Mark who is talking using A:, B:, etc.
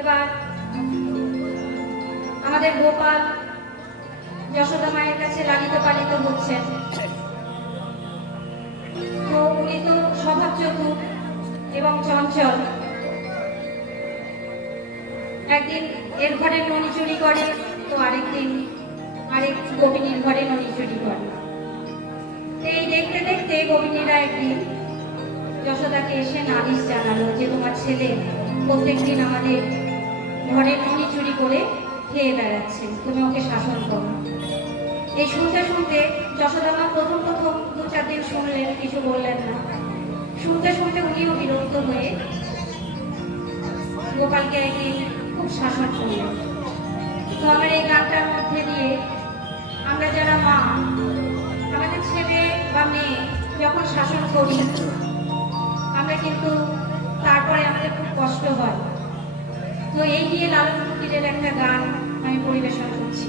A: এবার আমাদের গোপাল যশোদা মায়ের কাছে লালিত পালিত হচ্ছেন। তো উনি তো স্বভাব চতুর এবং চঞ্চল। একদিন এর ঘরে ননি চুরি করে, তো আরেকদিন আরেক গোপিনীর ঘরে ননি চুরি করে। এই দেখতে দেখতে গোপিনীরা একদিন যশোদাকে এসে নালিশ জানালো যে তোমার ছেলে প্রত্যেকদিন আমাদের ঘরে ননি চুরি করে খেয়ে বেড়াচ্ছে তুমি ওকে শাসন করো। এই শুনতে শুনতে যশোদামা প্রথম প্রথম দু চার দিন শুনলেন, কিছু বললেন না। শুনতে শুনতে উনিও বিরক্ত হয়ে গোপালকে একদিন খুব শাসন করলেন। তো আমার এই গানটার মধ্যে দিয়ে আমরা যারা মা, আমাদের ছেলে বা মেয়ে যখন শাসন করি, আমরা কিন্তু তারপরে আমাদের খুব কষ্ট হয়। তো এই নিয়ে লালন ফকিরের একটা গান আমি পরিবেশন করছি।